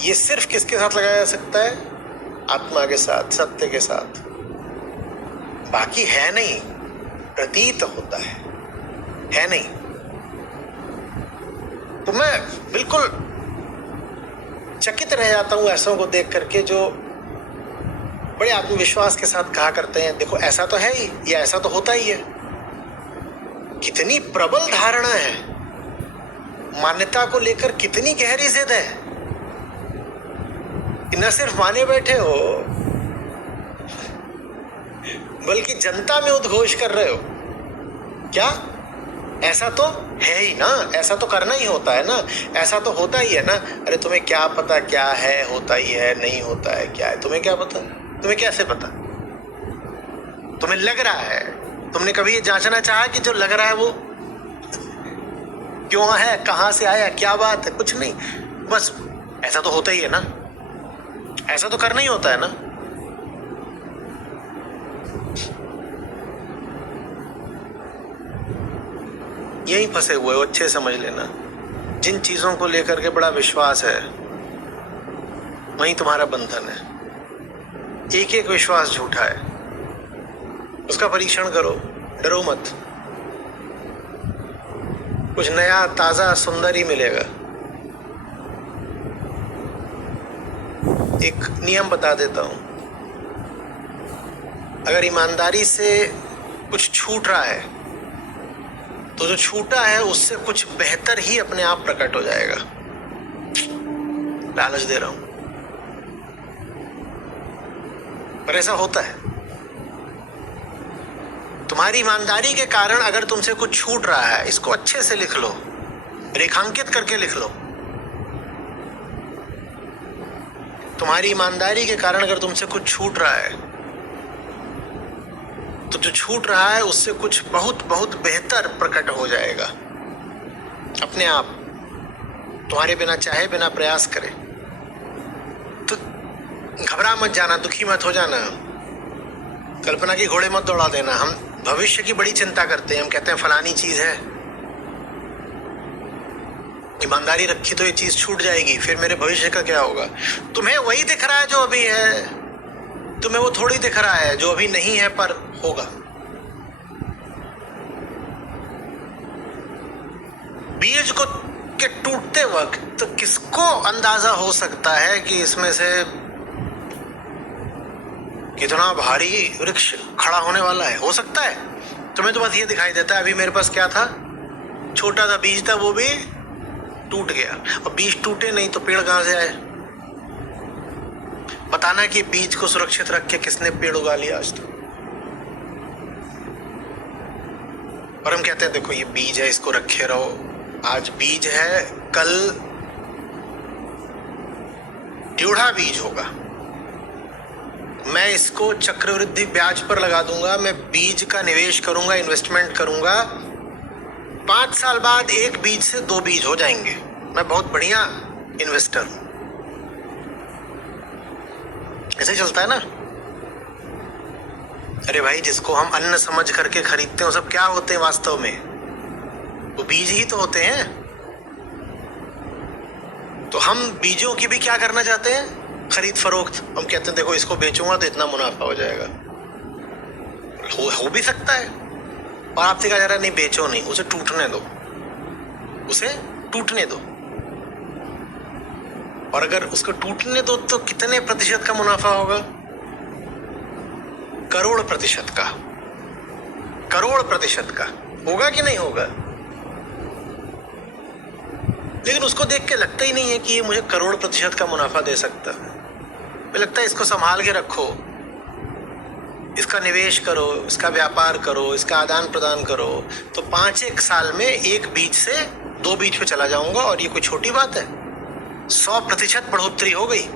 ये सिर्फ किसके साथ लगाया जा सकता है? आत्मा के साथ, सत्य के साथ। बाकी है नहीं, प्रतीत होता है नहीं। तो मैं बिल्कुल चकित रह जाता हूं ऐसों को देख करके जो बड़े आत्मविश्वास के साथ कहा करते हैं, देखो ऐसा तो है ही, या ऐसा तो होता ही है। कितनी प्रबल धारणा है, मान्यता को लेकर कितनी गहरी जिद है कि न सिर्फ माने बैठे हो बल्कि जनता में उद्घोष कर रहे हो। क्या? ऐसा तो है ही ना, ऐसा तो करना ही होता है ना, ऐसा तो होता ही है ना। अरे तुम्हें क्या पता क्या है, होता ही है, नहीं होता है, क्या है? तुम्हें क्या पता? तुम्हें कैसे पता? तुम्हें लग रहा है। तुमने कभी ये जांचना चाहा कि जो लग रहा है वो क्यों है, कहां से आया, क्या बात है? कुछ नहीं, बस ऐसा तो होता ही है ना, ऐसा तो करना ही होता है ना। यहीं फंसे हुए हो, अच्छे समझ लेना। जिन चीजों को लेकर के बड़ा विश्वास है वहीं तुम्हारा बंधन है। एक एक विश्वास झूठा है, उसका परीक्षण करो, डरो मत। कुछ नया, ताजा, सुंदर ही मिलेगा। एक नियम बता देता हूं, अगर ईमानदारी से कुछ छूट रहा है तो जो छूटा है उससे कुछ बेहतर ही अपने आप प्रकट हो जाएगा। लालच दे रहा हूं, पर ऐसा होता है। तुम्हारी ईमानदारी के कारण अगर तुमसे कुछ छूट रहा है, इसको अच्छे से लिख लो, रेखांकित करके लिख लो। तुम्हारी ईमानदारी के कारण अगर तुमसे कुछ छूट रहा है, तो जो छूट रहा है उससे कुछ बहुत बहुत बेहतर प्रकट हो जाएगा अपने आप, तुम्हारे बिना चाहे, बिना प्रयास करे। तो घबरा मत जाना, दुखी मत हो जाना, कल्पना की घोड़े मत दौड़ा देना। हम भविष्य की बड़ी चिंता करते हैं, हम कहते हैं फलानी चीज है, ईमानदारी रखी तो ये चीज छूट जाएगी, फिर मेरे भविष्य का क्या होगा। तुम्हें वही दिख रहा है जो अभी है, तुम्हें वो थोड़ी दिख रहा है जो अभी नहीं है पर होगा। बीज को के टूटते वक्त तो किसको अंदाजा हो सकता है कि इसमें से कितना भारी वृक्ष खड़ा होने वाला है। हो सकता है, तुम्हें तो बस ये दिखाई देता है अभी मेरे पास क्या था, छोटा सा बीज था, वो भी टूट गया। और बीज टूटे नहीं तो पेड़ कहां से आए। बताना कि बीज को सुरक्षित रख के किसने पेड़ उगा लिया आज तक। और हम कहते हैं देखो ये बीज है, इसको रखे रहो, आज बीज है, कल ड्यूढ़ा बीज होगा, मैं इसको चक्रवृद्धि ब्याज पर लगा दूंगा, मैं बीज का निवेश करूंगा, इन्वेस्टमेंट करूंगा, 5 साल बाद एक बीज से 2 बीज हो जाएंगे, मैं बहुत बढ़िया इन्वेस्टर हूं। ऐसे ही चलता है ना। अरे भाई, जिसको हम अन्न समझ करके खरीदते हैं वो सब क्या होते हैं वास्तव में, वो बीज ही तो होते हैं। तो हम बीजों की भी क्या करना चाहते हैं, खरीद फरोख्त। हम कहते हैं देखो इसको बेचूंगा तो इतना मुनाफा हो जाएगा। हो भी सकता है, और आपसे कहा जा रहा है नहीं बेचो नहीं, उसे टूटने दो, उसे टूटने दो। और अगर उसको टूटने दो तो कितने प्रतिशत का मुनाफा होगा, करोड़ प्रतिशत का, करोड़ प्रतिशत का होगा कि नहीं होगा। लेकिन उसको देख के लगता ही नहीं है कि ये मुझे करोड़ प्रतिशत का मुनाफा दे सकता है। मुझे लगता है इसको संभाल के रखो, इसका निवेश करो, इसका व्यापार करो, इसका आदान प्रदान करो, तो 5-1 साल में एक बीज से 2 बीज पे चला जाऊंगा। और ये कोई छोटी बात है, 100% बढ़ोतरी हो गई।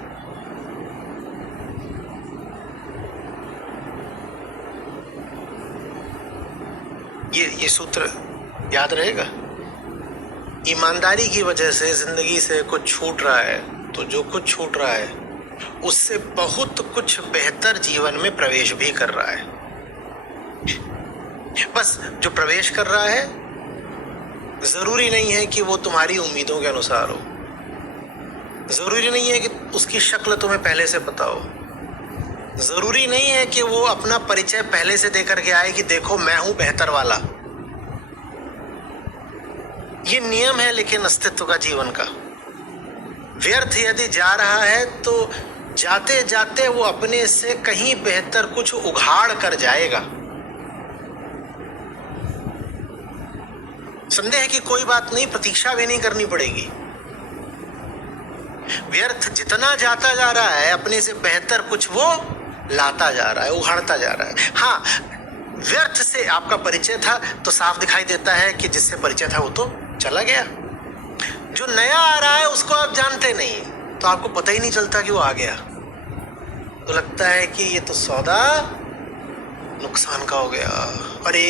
ये सूत्र याद रहेगा। ईमानदारी की वजह से जिंदगी से कुछ छूट रहा है, तो जो कुछ छूट रहा है उससे बहुत कुछ बेहतर जीवन में प्रवेश भी कर रहा है। बस जो प्रवेश कर रहा है जरूरी नहीं है कि वो तुम्हारी उम्मीदों के अनुसार हो, जरूरी नहीं है कि उसकी शक्ल तुम्हें पहले से पता हो, जरूरी नहीं है कि वो अपना परिचय पहले से देकर के आए कि देखो मैं हूं बेहतर वाला। ये नियम है लेकिन अस्तित्व का, जीवन का। व्यर्थ यदि जा रहा है तो जाते जाते वो अपने से कहीं बेहतर कुछ उघाड़ कर जाएगा। संदेह की कोई बात नहीं, प्रतीक्षा भी नहीं करनी पड़ेगी। व्यर्थ जितना जाता जा रहा है अपने से बेहतर कुछ वो लाता जा रहा है, उघाड़ता जा रहा है। हाँ, व्यर्थ से आपका परिचय था तो साफ दिखाई देता है कि जिससे परिचय था वो तो चला गया। जो नया आ रहा है उसको आप जानते नहीं, तो आपको पता ही नहीं चलता कि वो आ गया। तो लगता है कि ये तो सौदा नुकसान का हो गया, अरे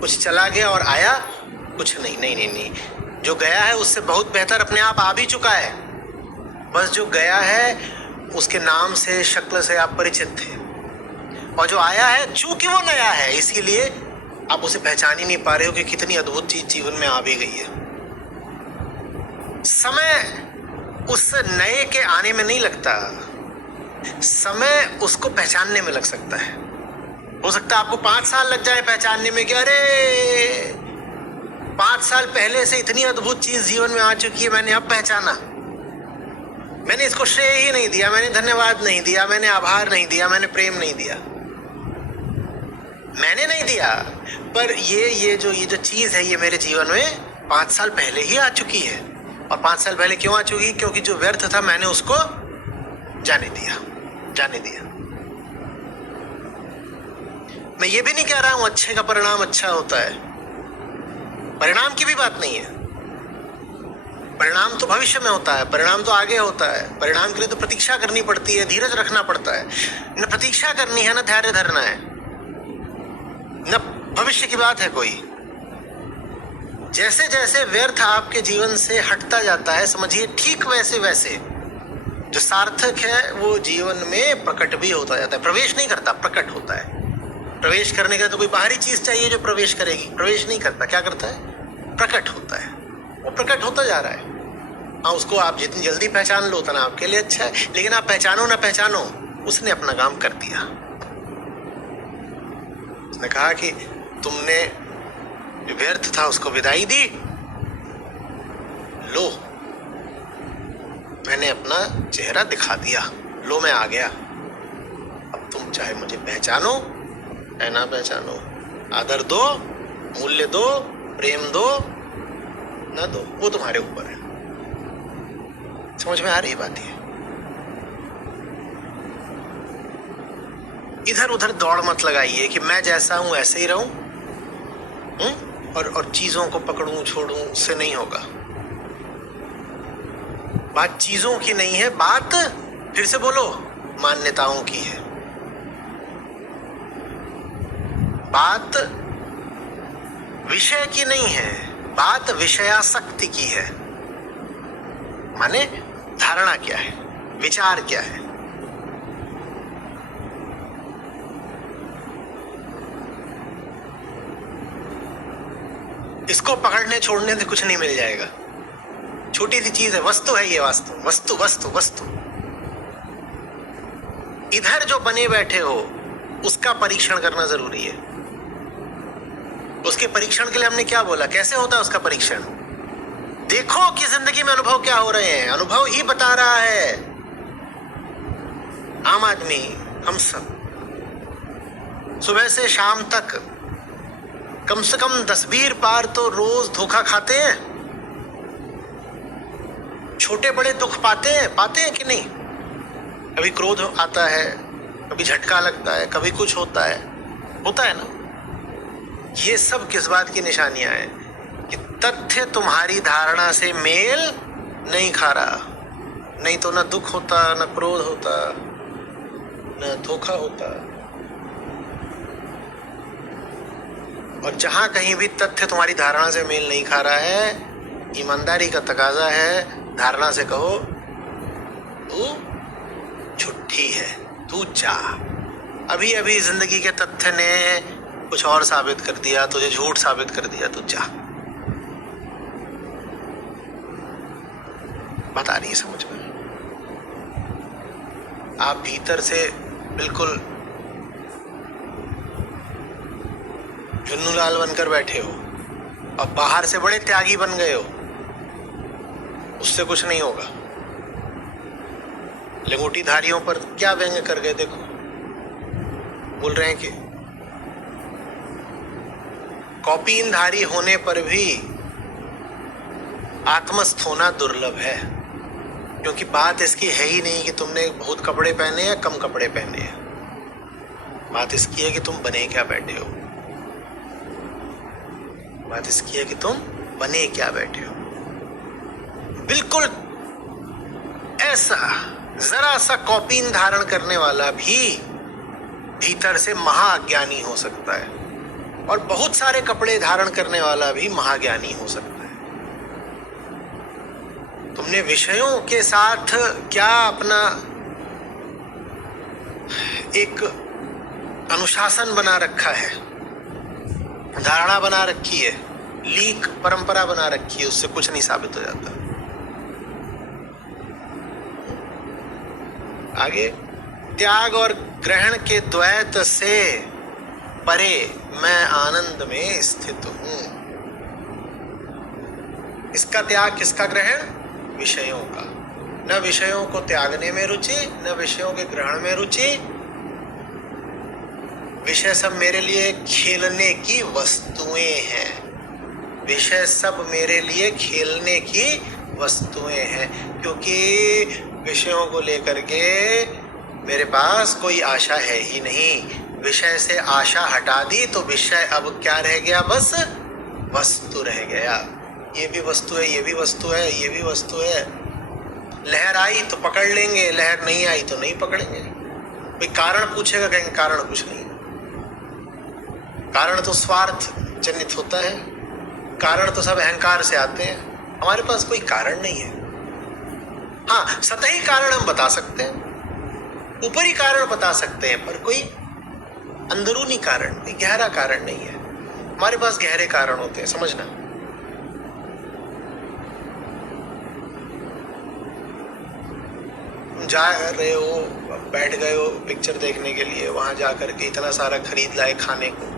कुछ चला गया और आया कुछ नहीं। नहीं नहीं नहीं, जो गया है उससे बहुत बेहतर अपने आप आ भी चुका है। बस जो गया है उसके नाम से, शक्ल से आप परिचित थे, और जो आया है चूंकि वो नया है इसीलिए आप उसे पहचान ही नहीं पा रहे हो कि कितनी अद्भुत चीज जीवन में आ भी गई है। समय उस नए के आने में नहीं लगता, समय उसको पहचानने में लग सकता है। हो सकता है आपको 5 साल लग जाए पहचानने में कि अरे 5 साल पहले से इतनी अद्भुत चीज जीवन में आ चुकी है, मैंने अब पहचाना। मैंने इसको श्रेय ही नहीं दिया, मैंने धन्यवाद नहीं दिया, मैंने आभार नहीं दिया, मैंने प्रेम नहीं दिया। मैंने नहीं दिया, पर ये जो चीज है ये मेरे जीवन में 5 साल पहले ही आ चुकी है। और 5 साल पहले क्यों आ चुकी? क्योंकि जो व्यर्थ था मैंने उसको जाने दिया। मैं ये भी नहीं कह रहा हूं अच्छे का परिणाम अच्छा होता है, परिणाम की भी बात नहीं है। परिणाम तो भविष्य में होता है, परिणाम तो आगे होता है। परिणाम के लिए तो प्रतीक्षा करनी पड़ती है, धीरज रखना पड़ता है। न प्रतीक्षा करनी है, न धैर्य धरना है, न भविष्य की बात है कोई। जैसे जैसे व्यर्थ आपके जीवन से हटता जाता है, समझिए ठीक वैसे वैसे जो सार्थक है वो जीवन में प्रकट भी होता जाता है। प्रवेश नहीं करता, प्रकट होता है। प्रवेश करने का तो कोई बाहरी चीज चाहिए जो प्रवेश करेगी। प्रवेश नहीं करता, क्या करता है? प्रकट होता है। वो प्रकट होता जा रहा है। हाँ, उसको आप जितनी जल्दी पहचान लो उतना आपके लिए अच्छा है, लेकिन आप पहचानो ना पहचानो, उसने अपना काम कर दिया। उसने कहा कि तुमने जो व्यर्थ था उसको विदाई दी, लो मैंने अपना चेहरा दिखा दिया, लो मैं आ गया। अब तुम चाहे मुझे पहचानो या ना पहचानो, आदर दो, मूल्य दो, प्रेम दो, ना दो, वो तुम्हारे ऊपर है। समझ में आ रही बात है? इधर उधर दौड़ मत लगाइए कि मैं जैसा हूं ऐसे ही रहूं, और चीजों को पकड़ूं छोड़ूं, उससे नहीं होगा। बात चीजों की नहीं है, बात फिर से बोलो मान्यताओं की है। बात विषय की नहीं है, बात विषयासक्ति की है। माने धारणा क्या है, विचार क्या है। इसको पकड़ने छोड़ने से कुछ नहीं मिल जाएगा। छोटी सी चीज है, वस्तु है ये, वस्तु। इधर जो बने बैठे हो उसका परीक्षण करना जरूरी है। उसके परीक्षण के लिए हमने क्या बोला? कैसे होता है उसका परीक्षण? देखो कि जिंदगी में अनुभव क्या हो रहे हैं। अनुभव ही बता रहा है। आम आदमी, हम सब सुबह से शाम तक कम से कम 10-20 बार तो रोज धोखा खाते हैं। छोटे बड़े दुख पाते हैं कि नहीं? कभी क्रोध आता है, कभी झटका लगता है, कभी कुछ होता है ना। ये सब किस बात की निशानियां हैं? कि तथ्य तुम्हारी धारणा से मेल नहीं खा रहा। नहीं तो न दुख होता, न क्रोध होता, न धोखा होता। और जहां कहीं भी तथ्य तुम्हारी धारणा से मेल नहीं खा रहा है, ईमानदारी का तकाजा है, धारणा से कहो तू झूठी है, तू जा। अभी अभी जिंदगी के तथ्य ने कुछ और साबित कर दिया, तुझे झूठ साबित कर दिया, तू जा। बात आ रही है समझ में? आप भीतर से बिल्कुल जुन्नूलाल बनकर बैठे हो और बाहर से बड़े त्यागी बन गए हो, उससे कुछ नहीं होगा। लंगोटीधारियों पर क्या व्यंग कर गए देखो। बोल रहे हैं कि कॉपीनधारी होने पर भी आत्मस्थ होना दुर्लभ है। क्योंकि बात इसकी है ही नहीं कि तुमने बहुत कपड़े पहने या कम कपड़े पहने हैं। बात इसकी है कि तुम बने क्या बैठे हो। बात इसकी है कि तुम बने क्या बैठे हो। बिल्कुल ऐसा जरा सा कॉपीन धारण करने वाला भी भीतर से महाज्ञानी हो सकता है, और बहुत सारे कपड़े धारण करने वाला भी महाज्ञानी हो सकता है। तुमने विषयों के साथ क्या अपना एक अनुशासन बना रखा है, धारणा बना रखी है, लीक परंपरा बना रखी है, उससे कुछ नहीं साबित हो जाता। आगे, त्याग और ग्रहण के द्वैत से परे मैं आनंद में स्थित हूं। इसका त्याग, किसका ग्रहण? विषयों का। न विषयों को त्यागने में रुचि, न विषयों के ग्रहण में रुचि, विषय सब मेरे लिए खेलने की वस्तुएं हैं। विषय सब मेरे लिए खेलने की वस्तुएं हैं, क्योंकि विषयों को लेकर के मेरे पास कोई आशा है ही नहीं। विषय से आशा हटा दी तो विषय अब क्या रह गया? बस वस्तु रह गया। ये भी वस्तु है, ये भी वस्तु है, ये भी वस्तु है। लहर आई तो पकड़ लेंगे, लहर नहीं आई तो नहीं पकड़ेंगे। कोई कारण पूछेगा, कहेंगे कारण कुछ नहीं। कारण तो स्वार्थ जनित होता है, कारण तो सब अहंकार से आते हैं। हमारे पास कोई कारण नहीं है। हाँ, सतही कारण हम बता सकते हैं, ऊपरी कारण बता सकते हैं, पर कोई अंदरूनी कारण, कोई गहरा कारण नहीं है। हमारे पास गहरे कारण होते हैं, समझना। जा रहे हो, बैठ गए हो पिक्चर देखने के लिए, वहां जाकर के इतना सारा खरीद लाए खाने को।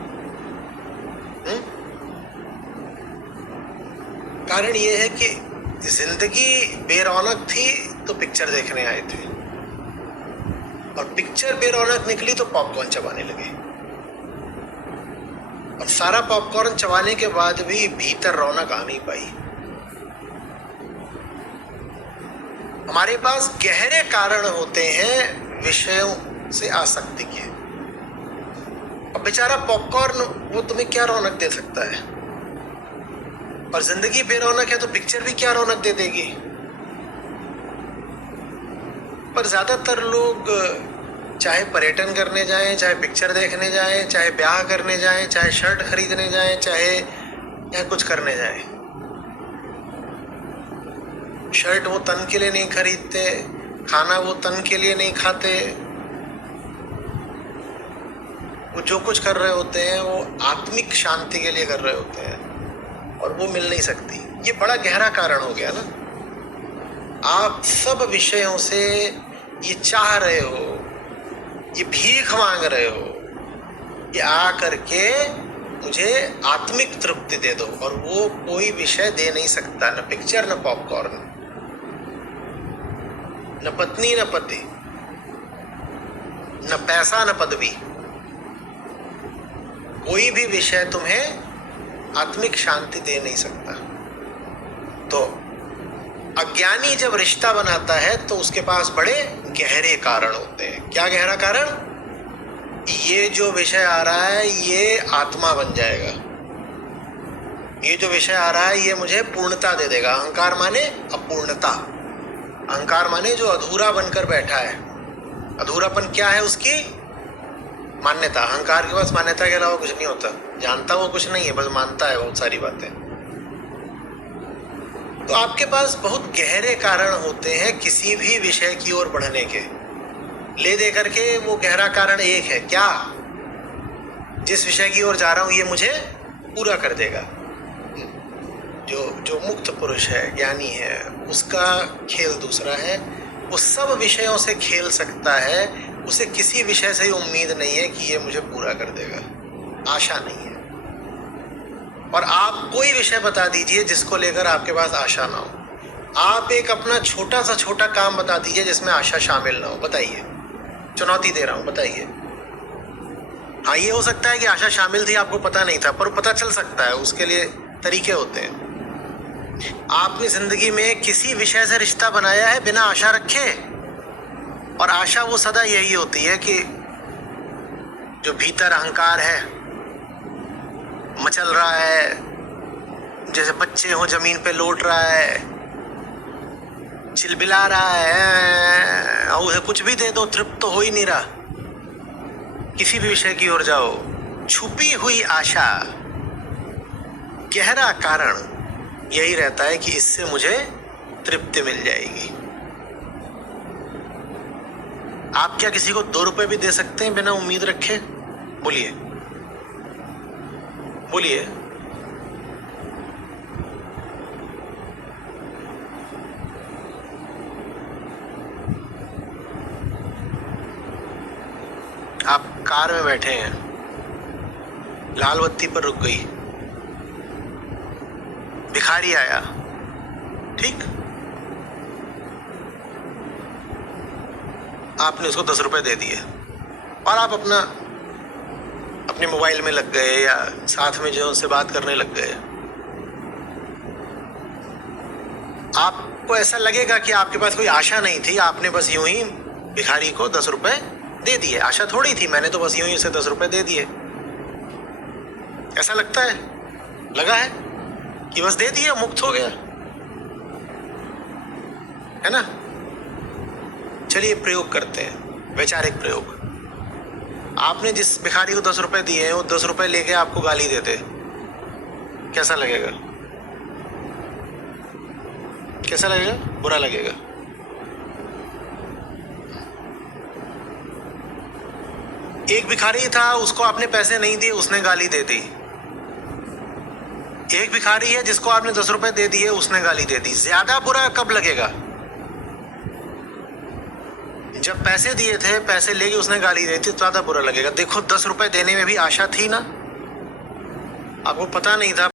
कारण ये है कि जिंदगी बेरौनक थी तो पिक्चर देखने आए थे, और पिक्चर बेरौनक निकली तो पॉपकॉर्न चबाने लगे। और सारा पॉपकॉर्न चबाने के बाद भी भीतर रौनक आ नहीं पाई। हमारे पास गहरे कारण होते हैं विषयों से आसक्ति के। अब बेचारा पॉपकॉर्न, वो तुम्हें क्या रौनक दे सकता है? और जिंदगी बेरौनक है तो पिक्चर भी क्या रौनक दे देगी? पर ज्यादातर लोग चाहे पर्यटन करने जाएं, चाहे पिक्चर देखने जाएं, चाहे ब्याह करने जाएं, चाहे शर्ट खरीदने जाएं, चाहे कुछ करने जाएं, शर्ट वो तन के लिए नहीं खरीदते, खाना वो तन के लिए नहीं खाते। वो जो कुछ कर रहे होते हैं वो आत्मिक शांति के लिए कर रहे होते हैं, और वो मिल नहीं सकती। ये बड़ा गहरा कारण हो गया ना। आप सब विषयों से ये चाह रहे हो, ये भीख मांग रहे हो, ये आ करके मुझे आत्मिक तृप्ति दे दो, और वो कोई विषय दे नहीं सकता, न पिक्चर, न पॉपकॉर्न, न पत्नी, न पति, न पैसा, न पदवी। कोई भी विषय तुम्हें आत्मिक शांति दे नहीं सकता। तो अज्ञानी जब रिश्ता बनाता है तो उसके पास बड़े गहरे कारण होते हैं। क्या गहरा कारण? ये जो विषय आ रहा है ये आत्मा बन जाएगा, ये जो विषय आ रहा है ये मुझे पूर्णता दे देगा। अहंकार माने अपूर्णता, अहंकार माने जो अधूरा बनकर बैठा है। अधूरापन क्या है? उसकी मान्यता। अहंकार के पास मान्यता के अलावा कुछ नहीं होता, जानता वो कुछ नहीं है, बस मानता है बहुत सारी बातें। तो आपके पास बहुत गहरे कारण होते हैं किसी भी विषय की ओर बढ़ने के। ले दे करके वो गहरा कारण एक है, क्या? जिस विषय की ओर जा रहा हूं ये मुझे पूरा कर देगा। जो मुक्त पुरुष है, ज्ञानी है, उसका खेल दूसरा है। वो सब विषयों से खेल सकता है, उसे किसी विषय से ही उम्मीद नहीं है कि ये मुझे पूरा कर देगा, आशा नहीं है। और आप कोई विषय बता दीजिए जिसको लेकर आपके पास आशा ना हो। आप एक अपना छोटा सा छोटा काम बता दीजिए जिसमें आशा शामिल ना हो। बताइए, चुनौती दे रहा हूं, बताइए। हाँ, ये हो सकता है कि आशा शामिल थी, आपको पता नहीं था, पर पता चल सकता है। उसके लिए तरीके होते हैं। आपने जिंदगी में किसी विषय से रिश्ता बनाया है बिना आशा रखे, और आशा वो सदा यही होती है कि जो भीतर अहंकार है मचल रहा है, जैसे बच्चे हो जमीन पे लौट रहा है, चिलबिला रहा है, और उसे कुछ भी दे दो तृप्त तो हो ही नहीं रहा। किसी भी विषय की ओर जाओ, छुपी हुई आशा, गहरा कारण यही रहता है कि इससे मुझे तृप्ति मिल जाएगी। आप क्या किसी को 2 रुपए भी दे सकते हैं बिना उम्मीद रखे? बोलिए, बोलिए। आप कार में बैठे हैं, लाल बत्ती पर रुक गई, भिखारी आया, ठीक? आपने उसको 10 रुपए दे दिए, और आप अपना अपने मोबाइल में लग गए या साथ में जो उनसे बात करने लग गए, आपको ऐसा लगेगा कि आपके पास कोई आशा नहीं थी, आपने बस यूं ही भिखारी को 10 रुपए दे दिए। आशा थोड़ी थी, मैंने तो बस यूं ही उसे 10 रुपए दे दिए। ऐसा लगता है, लगा है कि बस दे दिया, मुक्त हो गया, है ना। चलिए प्रयोग करते हैं, वैचारिक प्रयोग। आपने जिस भिखारी को 10 रुपए दिए हैं, वो 10 रुपए लेके आपको गाली देते, कैसा लगेगा? कैसा लगेगा? बुरा लगेगा। एक भिखारी था, उसको आपने पैसे नहीं दिए, उसने गाली दे दी। एक भिखारी है जिसको आपने 10 रुपए दे दिए, उसने गाली दे दी। ज्यादा बुरा कब लगेगा? जब पैसे दिए थे, पैसे लेके उसने गाली दी थी, ज्यादा बुरा लगेगा। देखो 10 रुपए देने में भी आशा थी ना, आपको पता नहीं था